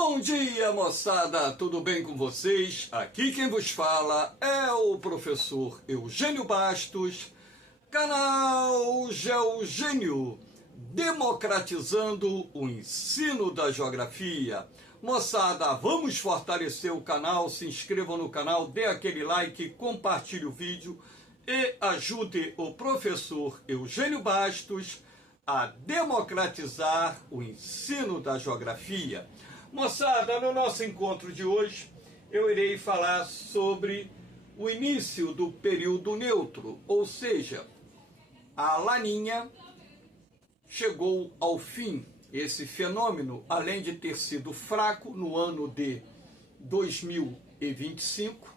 Bom dia, moçada! Tudo bem com vocês? Aqui quem vos fala é o professor Eugênio Bastos, canal Geogênio, democratizando o ensino da geografia. Moçada, vamos fortalecer o canal, se inscrevam no canal, dê aquele like, compartilhe o vídeo e ajude o professor Eugênio Bastos a democratizar o ensino da geografia. Moçada, no nosso encontro de hoje, eu irei falar sobre o início do período neutro, ou seja, a Laninha chegou ao fim. Esse fenômeno, além de ter sido fraco no ano de 2025,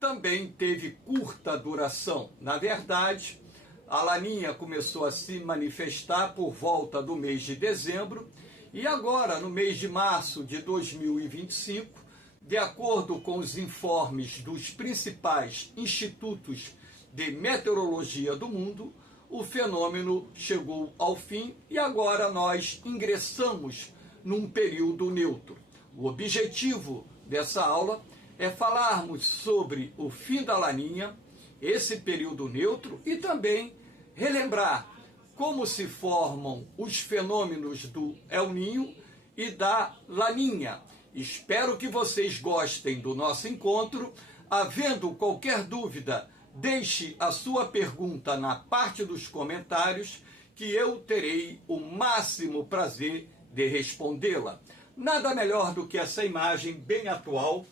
também teve curta duração. Na verdade, a Laninha começou a se manifestar por volta do mês de dezembro e agora, no mês de março de 2025, de acordo com os informes dos principais institutos de meteorologia do mundo, o fenômeno chegou ao fim e agora nós ingressamos num período neutro. O objetivo dessa aula é falarmos sobre o fim da Laninha, esse período neutro, e também relembrar como se formam os fenômenos do El Niño e da Laninha. Espero que vocês gostem do nosso encontro. Havendo qualquer dúvida, deixe a sua pergunta na parte dos comentários, que eu terei o máximo prazer de respondê-la. Nada melhor do que essa imagem bem atual,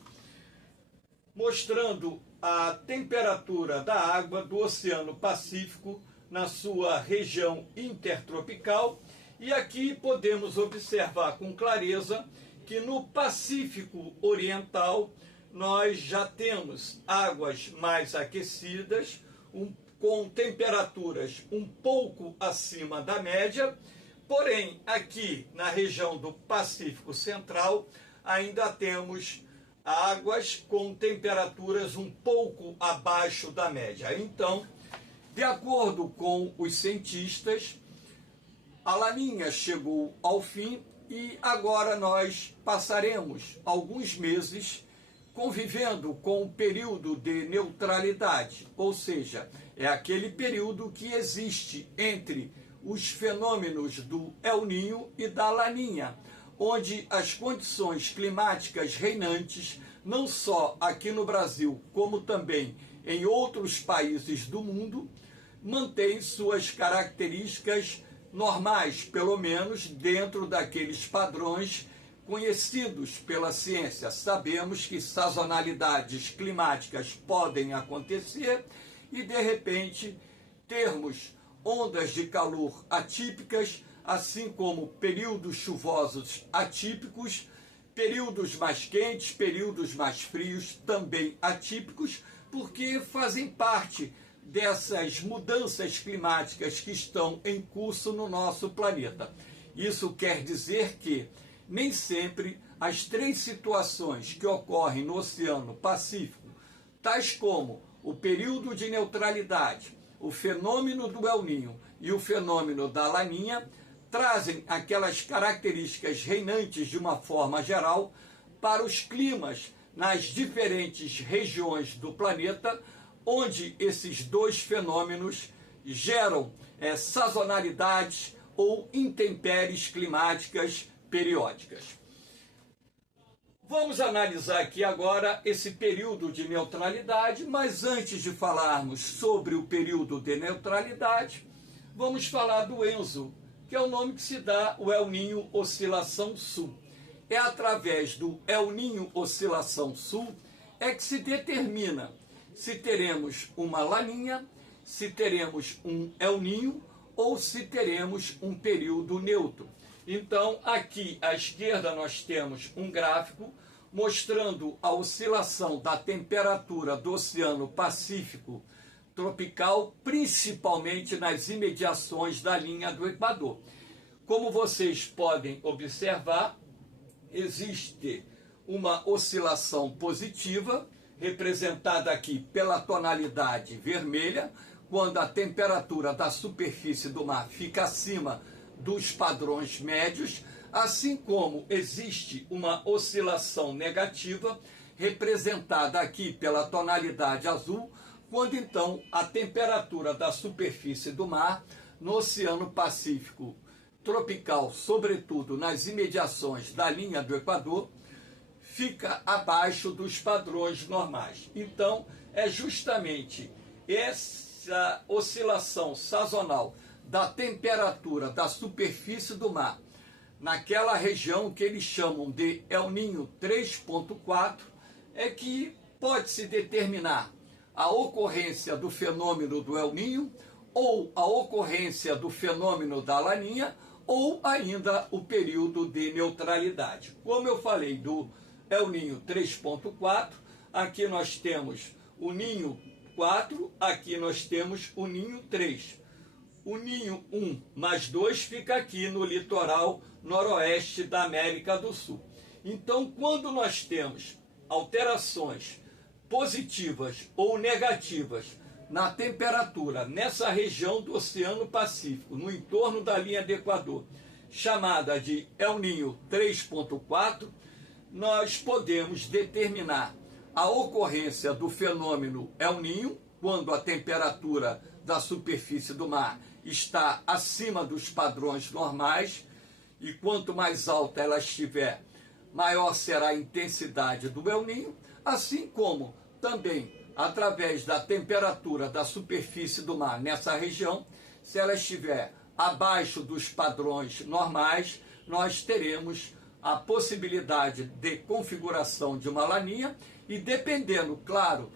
mostrando a temperatura da água do Oceano Pacífico na sua região intertropical. E aqui podemos observar com clareza que no Pacífico Oriental nós já temos águas mais aquecidas, com temperaturas um pouco acima da média, porém aqui na região do Pacífico Central ainda temos águas com temperaturas um pouco abaixo da média. Então, de acordo com os cientistas, a Laninha chegou ao fim e agora nós passaremos alguns meses convivendo com o período de neutralidade, ou seja, é aquele período que existe entre os fenômenos do El Niño e da Laninha, onde as condições climáticas reinantes, não só aqui no Brasil, como também em outros países do mundo, mantêm suas características normais, pelo menos dentro daqueles padrões conhecidos pela ciência. Sabemos que sazonalidades climáticas podem acontecer e, de repente, termos ondas de calor atípicas, assim como períodos chuvosos atípicos, períodos mais quentes, períodos mais frios também atípicos, porque fazem parte dessas mudanças climáticas que estão em curso no nosso planeta. Isso quer dizer que nem sempre as três situações que ocorrem no Oceano Pacífico, tais como o período de neutralidade, o fenômeno do El Niño e o fenômeno da Laninha, trazem aquelas características reinantes de uma forma geral para os climas nas diferentes regiões do planeta, onde esses dois fenômenos geram sazonalidades ou intempéries climáticas periódicas. Vamos analisar aqui agora esse período de neutralidade, mas antes de falarmos sobre o período de neutralidade, vamos falar do ENSO, que é o nome que se dá o El Niño Oscilação Sul. É através do El Niño Oscilação Sul é que se determina se teremos uma Laninha, se teremos um El Niño ou se teremos um período neutro. Então, aqui à esquerda nós temos um gráfico mostrando a oscilação da temperatura do Oceano Pacífico tropical, principalmente nas imediações da linha do Equador. Como vocês podem observar, existe uma oscilação positiva, representada aqui pela tonalidade vermelha, quando a temperatura da superfície do mar fica acima dos padrões médios, assim como existe uma oscilação negativa, representada aqui pela tonalidade azul, quando então a temperatura da superfície do mar no Oceano Pacífico tropical, sobretudo nas imediações da linha do Equador, fica abaixo dos padrões normais. Então, é justamente essa oscilação sazonal da temperatura da superfície do mar, naquela região que eles chamam de El Niño 3.4, é que pode-se determinar a ocorrência do fenômeno do El Niño, ou a ocorrência do fenômeno da Laninha, ou ainda o período de neutralidade. Como eu falei do El Niño 3.4, aqui nós temos o Ninho 4, aqui nós temos o Ninho 3. O Ninho 1 mais 2 fica aqui no litoral noroeste da América do Sul. Então, quando nós temos alterações positivas ou negativas na temperatura nessa região do Oceano Pacífico, no entorno da linha do Equador, chamada de El Niño 3.4, nós podemos determinar a ocorrência do fenômeno El Niño, quando a temperatura da superfície do mar está acima dos padrões normais, e quanto mais alta ela estiver, maior será a intensidade do El Niño, assim como também através da temperatura da superfície do mar nessa região, se ela estiver abaixo dos padrões normais, nós teremos a possibilidade de configuração de uma laninha, e dependendo, claro,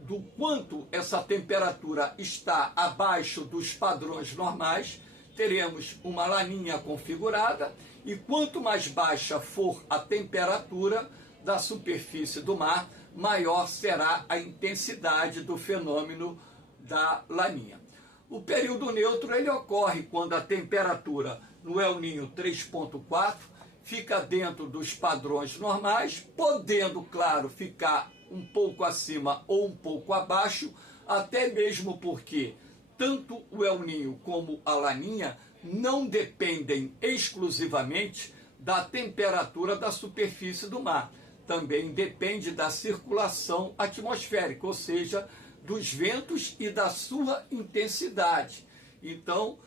do quanto essa temperatura está abaixo dos padrões normais, teremos uma laninha configurada, e quanto mais baixa for a temperatura da superfície do mar, maior será a intensidade do fenômeno da laninha. O período neutro ele ocorre quando a temperatura no El Niño 3.4 fica dentro dos padrões normais, podendo, claro, ficar um pouco acima ou um pouco abaixo, até mesmo porque tanto o El Niño como a laninha não dependem exclusivamente da temperatura da superfície do mar. Também depende da circulação atmosférica, ou seja, dos ventos e da sua intensidade. Então,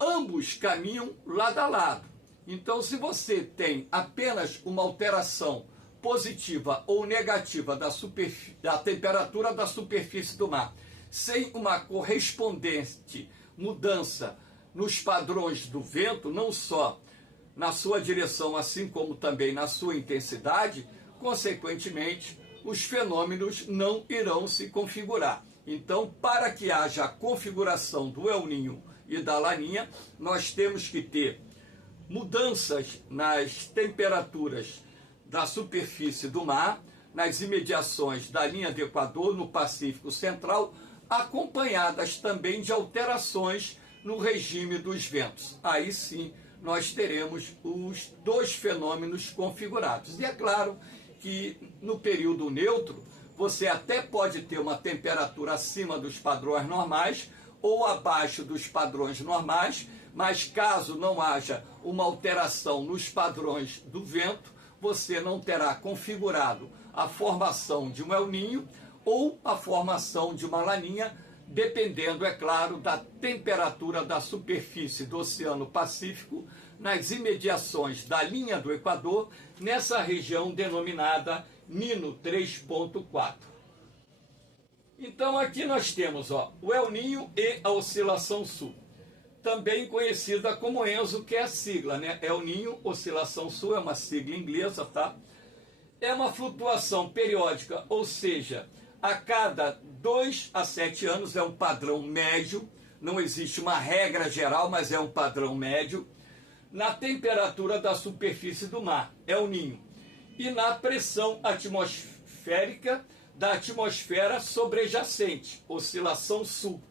ambos caminham lado a lado. Então, se você tem apenas uma alteração positiva ou negativa da temperatura da superfície do mar, sem uma correspondente mudança nos padrões do vento, não só na sua direção, assim como também na sua intensidade, consequentemente, os fenômenos não irão se configurar. Então, para que haja a configuração do El Niño e da Laninha, nós temos que ter mudanças nas temperaturas da superfície do mar, nas imediações da linha do Equador, no Pacífico Central, acompanhadas também de alterações no regime dos ventos. Aí sim, nós teremos os dois fenômenos configurados. E é claro que no período neutro, você até pode ter uma temperatura acima dos padrões normais ou abaixo dos padrões normais, mas caso não haja uma alteração nos padrões do vento, você não terá configurado a formação de um El Niño ou a formação de uma laninha, dependendo, é claro, da temperatura da superfície do Oceano Pacífico nas imediações da linha do Equador, nessa região denominada Nino 3.4. Então aqui nós temos o El Niño e a oscilação sul, também conhecida como ENSO, que é a sigla, né? El Niño, oscilação sul, é uma sigla inglesa, tá? É uma flutuação periódica, ou seja, a cada 2 a 7 anos, é um padrão médio, não existe uma regra geral, mas é um padrão médio, na temperatura da superfície do mar, El Niño, e na pressão atmosférica da atmosfera sobrejacente, oscilação sul,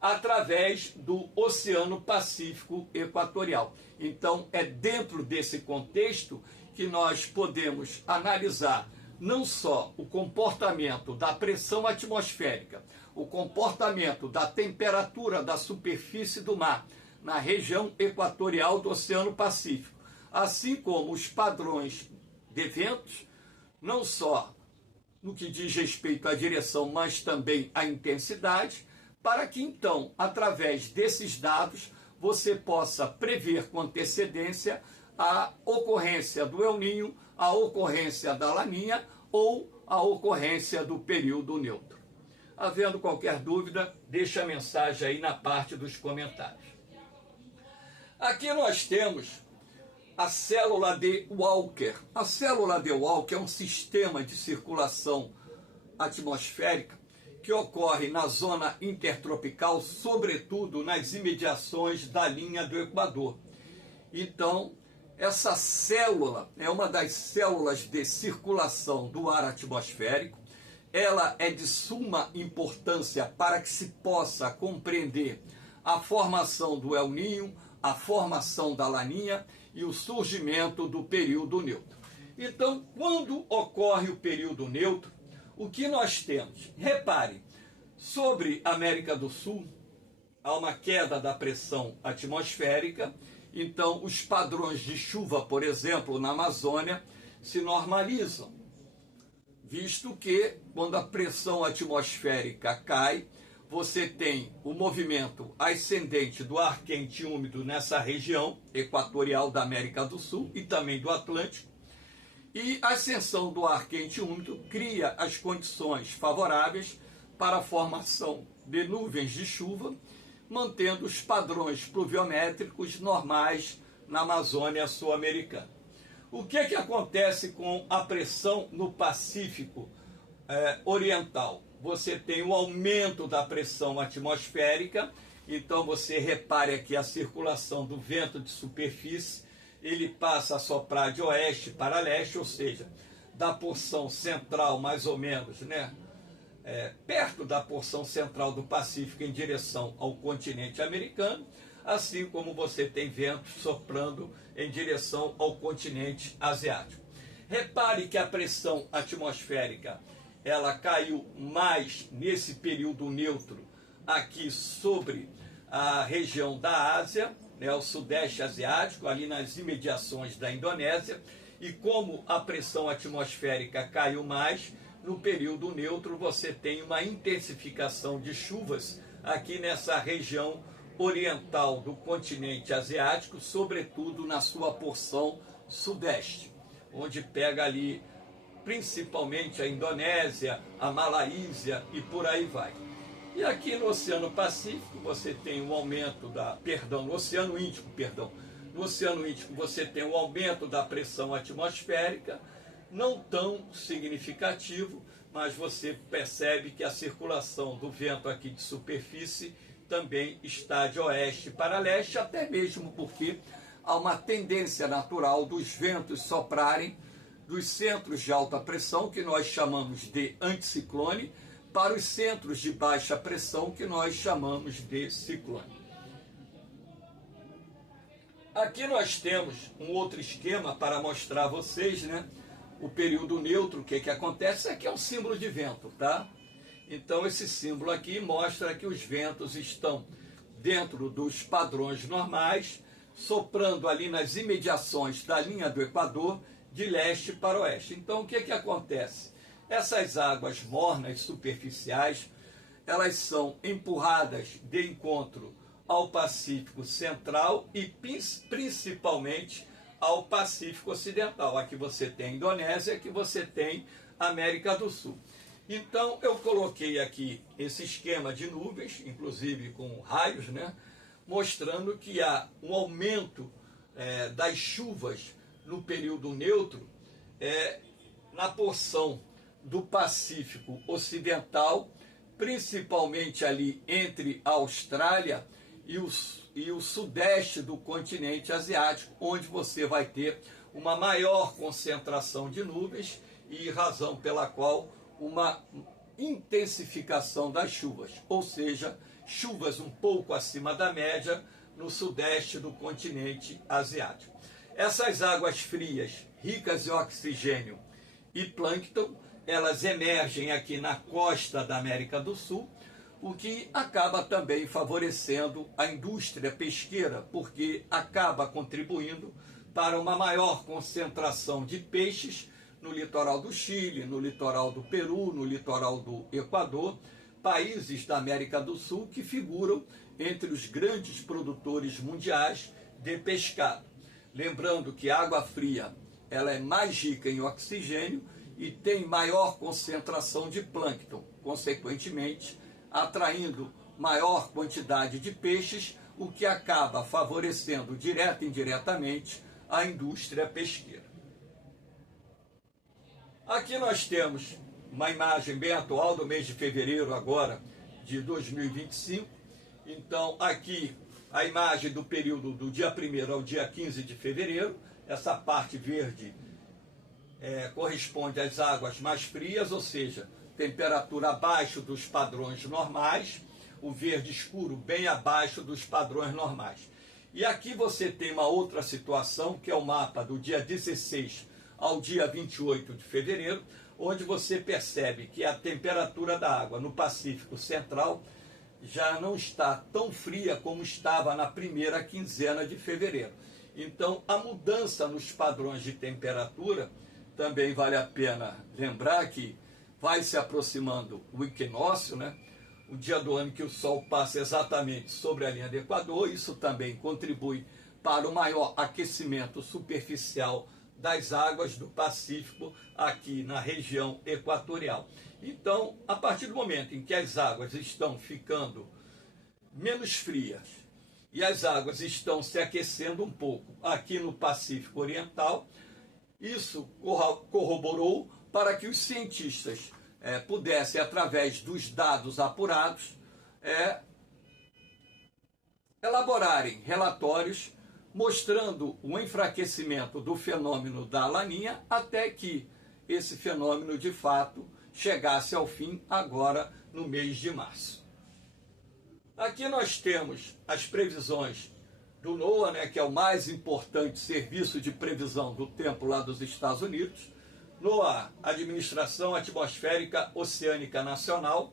através do Oceano Pacífico Equatorial. Então, é dentro desse contexto que nós podemos analisar não só o comportamento da pressão atmosférica, o comportamento da temperatura da superfície do mar na região equatorial do Oceano Pacífico, assim como os padrões de ventos, não só no que diz respeito à direção, mas também à intensidade, para que então, através desses dados, você possa prever com antecedência a ocorrência do El Niño, a ocorrência da Laninha ou a ocorrência do período neutro. Havendo qualquer dúvida, deixa a mensagem aí na parte dos comentários. Aqui nós temos a célula de Walker. A célula de Walker é um sistema de circulação atmosférica que ocorre na zona intertropical, sobretudo nas imediações da linha do Equador. Então, essa célula é uma das células de circulação do ar atmosférico. Ela é de suma importância para que se possa compreender a formação do El Niño, a formação da Laninha e o surgimento do período neutro. Então, quando ocorre o período neutro, o que nós temos? Repare, sobre a América do Sul, há uma queda da pressão atmosférica, então os padrões de chuva, por exemplo, na Amazônia, se normalizam, visto que quando a pressão atmosférica cai, você tem o movimento ascendente do ar quente e úmido nessa região equatorial da América do Sul e também do Atlântico, e a ascensão do ar quente e úmido cria as condições favoráveis para a formação de nuvens de chuva, mantendo os padrões pluviométricos normais na Amazônia sul-americana. O que acontece com a pressão no Pacífico Oriental? Você tem o aumento da pressão atmosférica, então você repare aqui a circulação do vento de superfície, ele passa a soprar de oeste para leste, ou seja, da porção central mais ou menos, né? Perto da porção central do Pacífico em direção ao continente americano, assim como você tem vento soprando em direção ao continente asiático. Repare que a pressão atmosférica ela caiu mais nesse período neutro aqui sobre a região da Ásia, né, o Sudeste Asiático, ali nas imediações da Indonésia, e como a pressão atmosférica caiu mais, no período neutro você tem uma intensificação de chuvas aqui nessa região oriental do continente asiático, sobretudo na sua porção sudeste, onde pega ali principalmente a Indonésia, a Malaísia e por aí vai. E aqui no Oceano Pacífico você tem um aumento no Oceano Índico, no Oceano Índico você tem um aumento da pressão atmosférica, não tão significativo, mas você percebe que a circulação do vento aqui de superfície também está de oeste para leste, até mesmo porque há uma tendência natural dos ventos soprarem dos centros de alta pressão, que nós chamamos de anticiclone, para os centros de baixa pressão, que nós chamamos de ciclone. Aqui nós temos um outro esquema para mostrar a vocês, né? O período neutro, o que acontece? Aqui é um símbolo de vento, tá? Então esse símbolo aqui mostra que os ventos estão dentro dos padrões normais, soprando ali nas imediações da linha do Equador, de leste para oeste. Então o que acontece? Essas águas mornas superficiais, elas são empurradas de encontro ao Pacífico Central e principalmente ao Pacífico Ocidental. Aqui você tem a Indonésia, aqui você tem a América do Sul. Então eu coloquei aqui esse esquema de nuvens, inclusive com raios, né, mostrando que há um aumento das chuvas no período neutro na porção do Pacífico Ocidental, principalmente ali entre a Austrália e o sudeste do continente asiático, onde você vai ter uma maior concentração de nuvens e razão pela qual uma intensificação das chuvas, ou seja, chuvas um pouco acima da média no sudeste do continente asiático. Essas águas frias, ricas em oxigênio e plâncton, elas emergem aqui na costa da América do Sul, o que acaba também favorecendo a indústria pesqueira, porque acaba contribuindo para uma maior concentração de peixes no litoral do Chile, no litoral do Peru, no litoral do Equador, países da América do Sul que figuram entre os grandes produtores mundiais de pescado. Lembrando que a água fria ela é mais rica em oxigênio e tem maior concentração de plâncton, consequentemente atraindo maior quantidade de peixes, o que acaba favorecendo direta e indiretamente a indústria pesqueira. Aqui nós temos uma imagem bem atual do mês de fevereiro agora de 2025. Então aqui a imagem do período do dia 1º ao dia 15 de fevereiro. Essa parte verde corresponde às águas mais frias, ou seja, temperatura abaixo dos padrões normais, o verde escuro bem abaixo dos padrões normais. E aqui você tem uma outra situação, que é o mapa do dia 16 ao dia 28 de fevereiro, onde você percebe que a temperatura da água no Pacífico Central já não está tão fria como estava na primeira quinzena de fevereiro. Então, a mudança nos padrões de temperatura, também vale a pena lembrar que vai se aproximando o equinócio, né? O dia do ano que o Sol passa exatamente sobre a linha do Equador. Isso também contribui para o maior aquecimento superficial das águas do Pacífico aqui na região equatorial. Então, a partir do momento em que as águas estão ficando menos frias e as águas estão se aquecendo um pouco aqui no Pacífico Oriental, isso corroborou para que os cientistas pudessem, através dos dados apurados, elaborarem relatórios mostrando o enfraquecimento do fenômeno da Laninha até que esse fenômeno, de fato, chegasse ao fim agora no mês de março. Aqui nós temos as previsões do NOAA, né, que é o mais importante serviço de previsão do tempo lá dos Estados Unidos. NOAA, Administração Atmosférica Oceânica Nacional,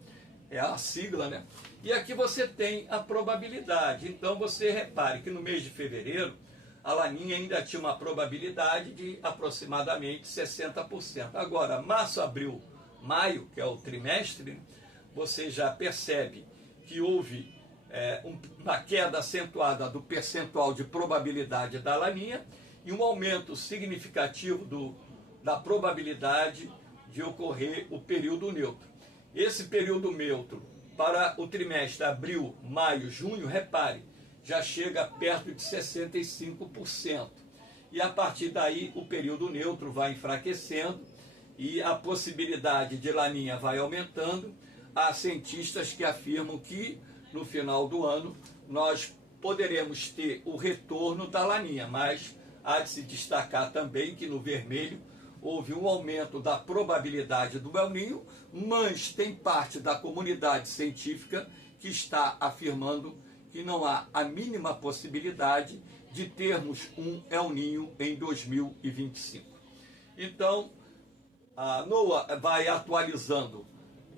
é a sigla, né? E aqui você tem a probabilidade. Então você repare que no mês de fevereiro, a Laninha ainda tinha uma probabilidade de aproximadamente 60%. Agora, março, abril, maio, que é o trimestre, você já percebe que houve uma queda acentuada do percentual de probabilidade da Laninha e um aumento significativo da probabilidade de ocorrer o período neutro. Esse período neutro para o trimestre abril, maio, junho, repare, já chega perto de 65%. E a partir daí o período neutro vai enfraquecendo e a possibilidade de Laninha vai aumentando. Há cientistas que afirmam que no final do ano nós poderemos ter o retorno da Laninha, mas há de se destacar também que no vermelho houve um aumento da probabilidade do El Niño, mas tem parte da comunidade científica que está afirmando que não há a mínima possibilidade de termos um El Niño em 2025. Então, a NOAA vai atualizando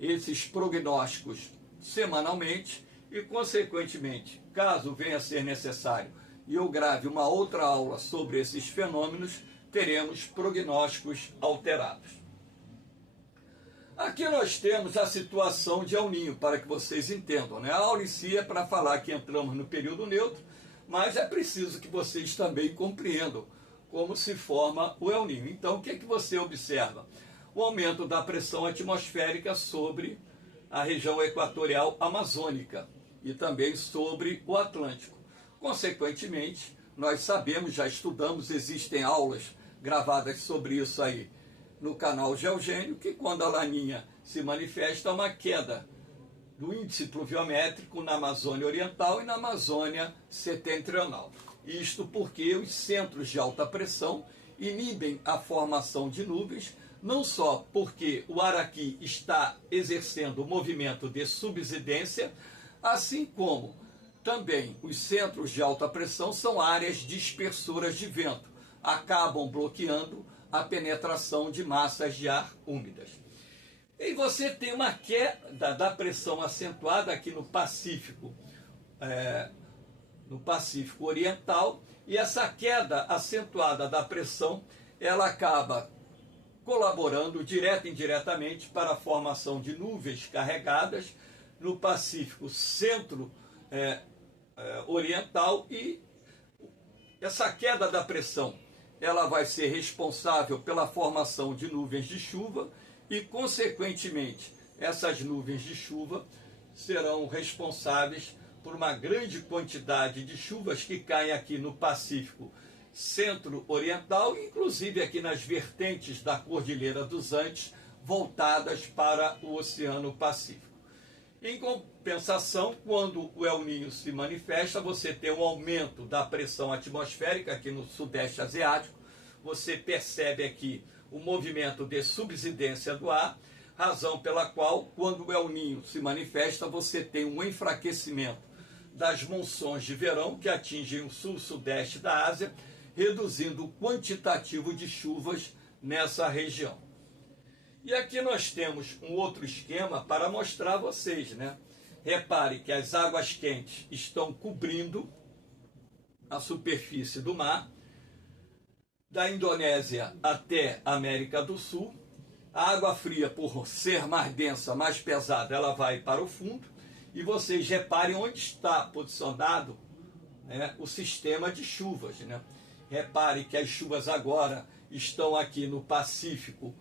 esses prognósticos semanalmente e, consequentemente, caso venha a ser necessário e eu grave uma outra aula sobre esses fenômenos, teremos prognósticos alterados. Aqui nós temos a situação de El Niño, para que vocês entendam, né? A aula em si é para falar que entramos no período neutro, mas é preciso que vocês também compreendam como se forma o El Niño. Então, o que é que você observa? O aumento da pressão atmosférica sobre a região equatorial amazônica e também sobre o Atlântico. Consequentemente, nós sabemos, já estudamos, existem aulas gravadas sobre isso aí no canal Geogênio, que quando a Laninha se manifesta, há uma queda do índice pluviométrico na Amazônia Oriental e na Amazônia Setentrional. Isto porque os centros de alta pressão inibem a formação de nuvens, não só porque o ar aqui está exercendo o movimento de subsidência, assim como também os centros de alta pressão são áreas dispersoras de vento, acabam bloqueando a penetração de massas de ar úmidas. E você tem uma queda da pressão acentuada aqui no Pacífico Oriental E essa queda acentuada da pressão, ela acaba colaborando direta e indiretamente para a formação de nuvens carregadas no Pacífico Centro-Oriental, e essa queda da pressão ela vai ser responsável pela formação de nuvens de chuva e, consequentemente, essas nuvens de chuva serão responsáveis por uma grande quantidade de chuvas que caem aqui no Pacífico Centro-Oriental, inclusive aqui nas vertentes da Cordilheira dos Andes, voltadas para o Oceano Pacífico. Em compensação, quando o El Niño se manifesta, você tem um aumento da pressão atmosférica aqui no Sudeste Asiático, você percebe aqui o movimento de subsidência do ar, razão pela qual, quando o El Niño se manifesta, você tem um enfraquecimento das monções de verão que atingem o sul-sudeste da Ásia, reduzindo o quantitativo de chuvas nessa região. E aqui nós temos um outro esquema para mostrar a vocês, né? Repare que as águas quentes estão cobrindo a superfície do mar, da Indonésia até a América do Sul. A água fria, por ser mais densa, mais pesada, ela vai para o fundo. E vocês reparem onde está posicionado, né, o sistema de chuvas, né? Repare que as chuvas agora estão aqui no Pacífico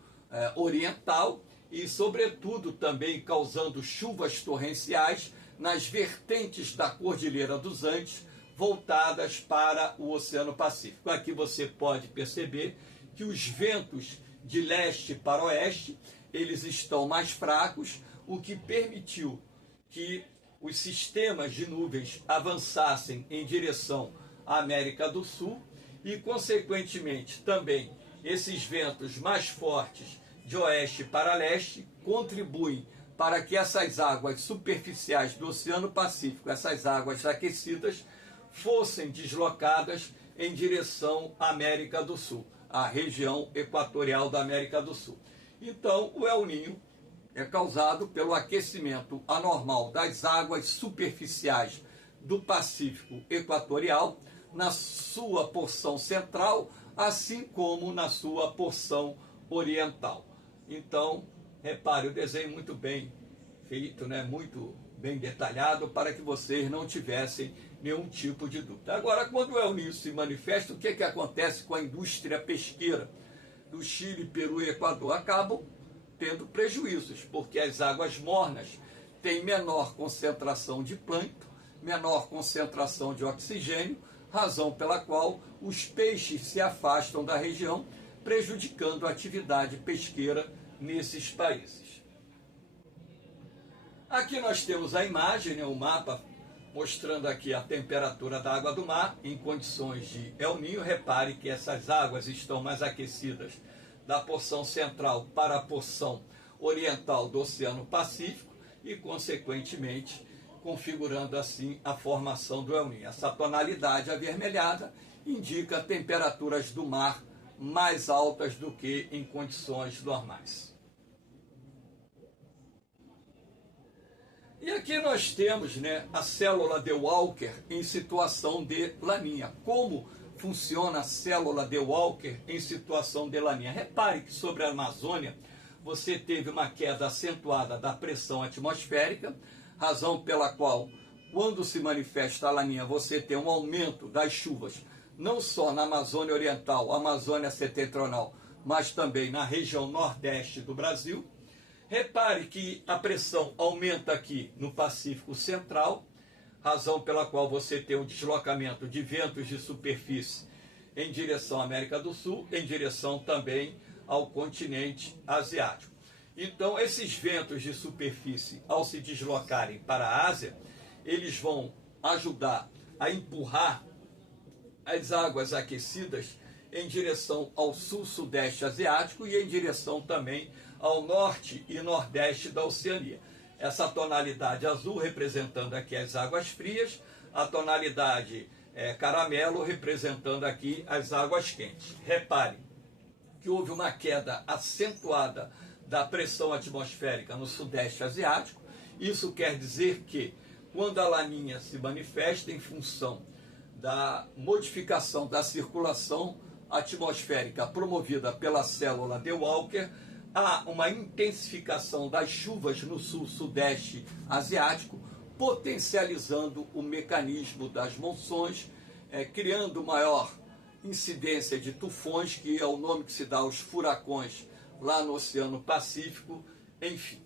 Oriental e, sobretudo, também causando chuvas torrenciais nas vertentes da Cordilheira dos Andes, voltadas para o Oceano Pacífico. Aqui você pode perceber que os ventos de leste para oeste, eles estão mais fracos, o que permitiu que os sistemas de nuvens avançassem em direção à América do Sul e, consequentemente, também esses ventos mais fortes de oeste para leste contribuem para que essas águas superficiais do Oceano Pacífico, essas águas aquecidas, fossem deslocadas em direção à América do Sul, a região equatorial da América do Sul. Então, o El Niño é causado pelo aquecimento anormal das águas superficiais do Pacífico Equatorial na sua porção central, assim como na sua porção oriental. Então, repare, o desenho muito bem feito, né? Muito bem detalhado, para que vocês não tivessem nenhum tipo de dúvida. Agora, quando o El Niño se manifesta, o que acontece com a indústria pesqueira do Chile, Peru e Equador? Acabam tendo prejuízos, porque as águas mornas têm menor concentração de plâncton, menor concentração de oxigênio, razão pela qual os peixes se afastam da região, prejudicando a atividade pesqueira nesses países. Aqui nós temos a imagem, né, o mapa, mostrando aqui a temperatura da água do mar em condições de El Niño. Repare que essas águas estão mais aquecidas da porção central para a porção oriental do Oceano Pacífico e, consequentemente, configurando assim a formação do El Niño. Essa tonalidade avermelhada indica temperaturas do mar mais altas do que em condições normais. E aqui nós temos, né, a célula de Walker em situação de laninha. Como funciona a célula de Walker em situação de laninha? Repare que sobre a Amazônia você teve uma queda acentuada da pressão atmosférica, razão pela qual, quando se manifesta a laninha, você tem um aumento das chuvas, não só na Amazônia Oriental, Amazônia Setentrional, mas também na região nordeste do Brasil. Repare que a pressão aumenta aqui no Pacífico Central, razão pela qual você tem um deslocamento de ventos de superfície em direção à América do Sul, em direção também ao continente asiático. Então, esses ventos de superfície, ao se deslocarem para a Ásia, eles vão ajudar a empurrar as águas aquecidas em direção ao sul-sudeste asiático e em direção também ao norte e nordeste da Oceania. Essa tonalidade azul representando aqui as águas frias, a tonalidade caramelo representando aqui as águas quentes. Repare que houve uma queda acentuada da pressão atmosférica no sudeste asiático. Isso quer dizer que, quando a laninha se manifesta em função da modificação da circulação atmosférica promovida pela célula de Walker, há uma intensificação das chuvas no sul-sudeste asiático, potencializando o mecanismo das monções, criando maior incidência de tufões, que é o nome que se dá aos furacões lá no Oceano Pacífico, enfim.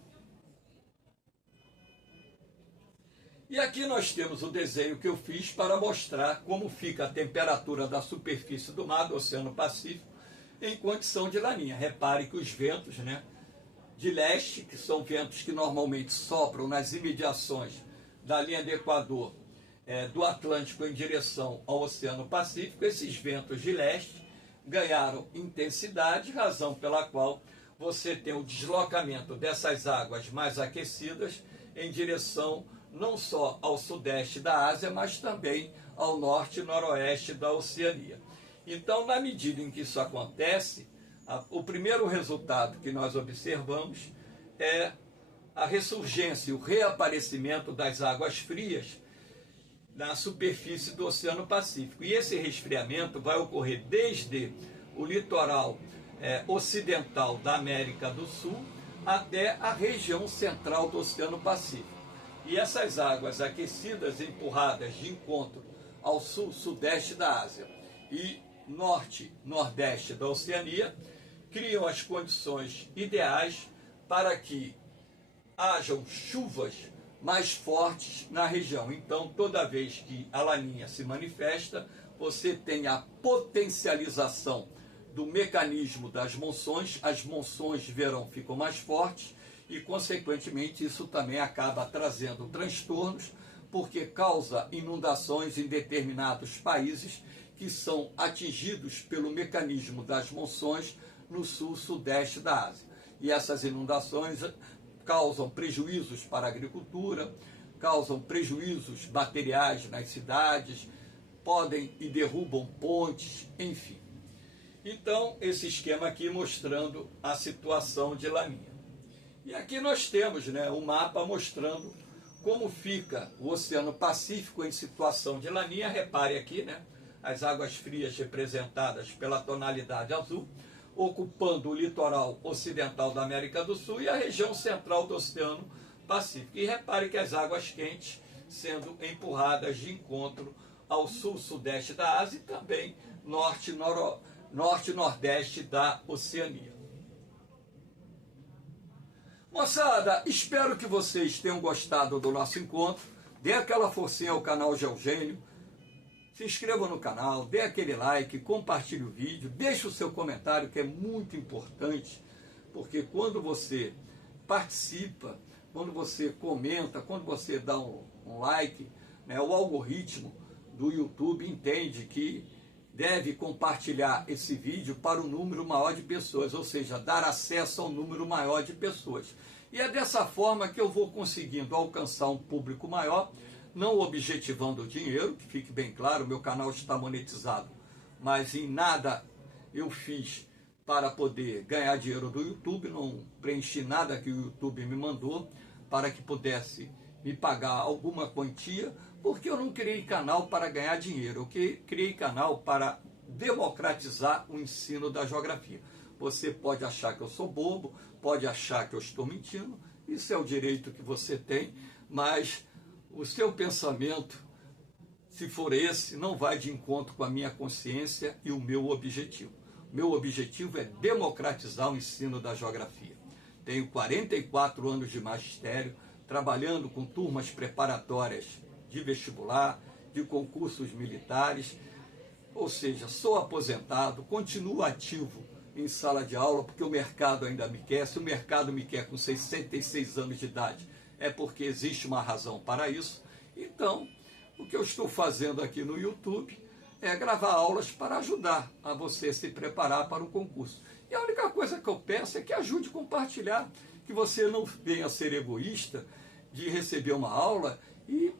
E aqui nós temos o desenho que eu fiz para mostrar como fica a temperatura da superfície do mar do Oceano Pacífico em condição de laninha. Repare que os ventos, de leste, que são ventos que normalmente sopram nas imediações da linha do Equador, do Atlântico em direção ao Oceano Pacífico, esses ventos de leste ganharam intensidade, razão pela qual você tem o deslocamento dessas águas mais aquecidas em direção não só ao sudeste da Ásia, mas também ao norte e noroeste da Oceania. Então, na medida em que isso acontece, o primeiro resultado que nós observamos é a ressurgência e o reaparecimento das águas frias na superfície do Oceano Pacífico. E esse resfriamento vai ocorrer desde o litoral ocidental da América do Sul até a região central do Oceano Pacífico. E essas águas aquecidas, empurradas de encontro ao sul-sudeste da Ásia e norte-nordeste da Oceania, criam as condições ideais para que hajam chuvas mais fortes na região. Então, toda vez que a laninha se manifesta, você tem a potencialização do mecanismo das monções, as monções de verão ficam mais fortes e, consequentemente, isso também acaba trazendo transtornos, porque causa inundações em determinados países que são atingidos pelo mecanismo das monções no sul-sudeste da Ásia. E essas inundações causam prejuízos para a agricultura, causam prejuízos materiais nas cidades, podem e derrubam pontes, enfim. Então, esse esquema aqui mostrando a situação de laninha. E aqui nós temos um mapa mostrando como fica o Oceano Pacífico em situação de laninha. Repare aqui, as águas frias representadas pela tonalidade azul, ocupando o litoral ocidental da América do Sul e a região central do Oceano Pacífico. E repare que as águas quentes sendo empurradas de encontro ao sul-sudeste da Ásia e também norte e nordeste da Oceania. Moçada, espero que vocês tenham gostado do nosso encontro. Dê aquela forcinha ao canal Geogênio. Se inscreva no canal, dê aquele like, compartilhe o vídeo, deixe o seu comentário, que é muito importante, porque quando você participa, quando você comenta, quando você dá um like, o algoritmo do YouTube entende que deve compartilhar esse vídeo para um número maior de pessoas, ou seja, dar acesso a um número maior de pessoas. E é dessa forma que eu vou conseguindo alcançar um público maior, não objetivando o dinheiro, que fique bem claro, meu canal está monetizado, mas em nada eu fiz para poder ganhar dinheiro do YouTube, não preenchi nada que o YouTube me mandou para que pudesse me pagar alguma quantia, porque eu não criei canal para ganhar dinheiro, eu criei canal para democratizar o ensino da geografia. Você pode achar que eu sou bobo, pode achar que eu estou mentindo, isso é o direito que você tem, mas o seu pensamento, se for esse, não vai de encontro com a minha consciência e o meu objetivo. Meu objetivo é democratizar o ensino da geografia. Tenho 44 anos de magistério, trabalhando com turmas preparatórias de vestibular, de concursos militares, ou seja, sou aposentado, continuo ativo em sala de aula, porque o mercado ainda me quer. Se o mercado me quer com 66 anos de idade, é porque existe uma razão para isso. Então, o que eu estou fazendo aqui no YouTube é gravar aulas para ajudar a você se preparar para o concurso. E a única coisa que eu peço é que ajude a compartilhar, que você não venha a ser egoísta de receber uma aula e,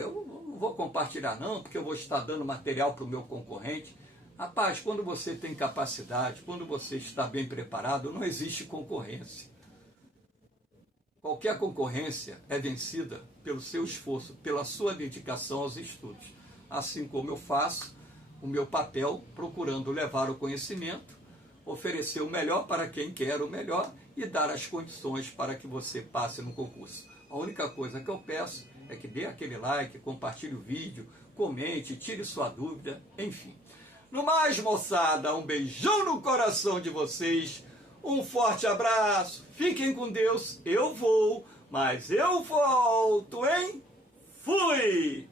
eu não vou compartilhar não, porque eu vou estar dando material para o meu concorrente. Rapaz, quando você tem capacidade, quando você está bem preparado, não existe concorrência. Qualquer concorrência é vencida pelo seu esforço, pela sua dedicação aos estudos. assim como eu faço o meu papel, procurando levar o conhecimento, oferecer o melhor para quem quer o melhor e dar as condições para que você passe no concurso. A única coisa que eu peço é que dê aquele like, compartilhe o vídeo, comente, tire sua dúvida, enfim. No mais, moçada, um beijão no coração de vocês, um forte abraço, fiquem com Deus, eu vou, mas eu volto, hein? Fui!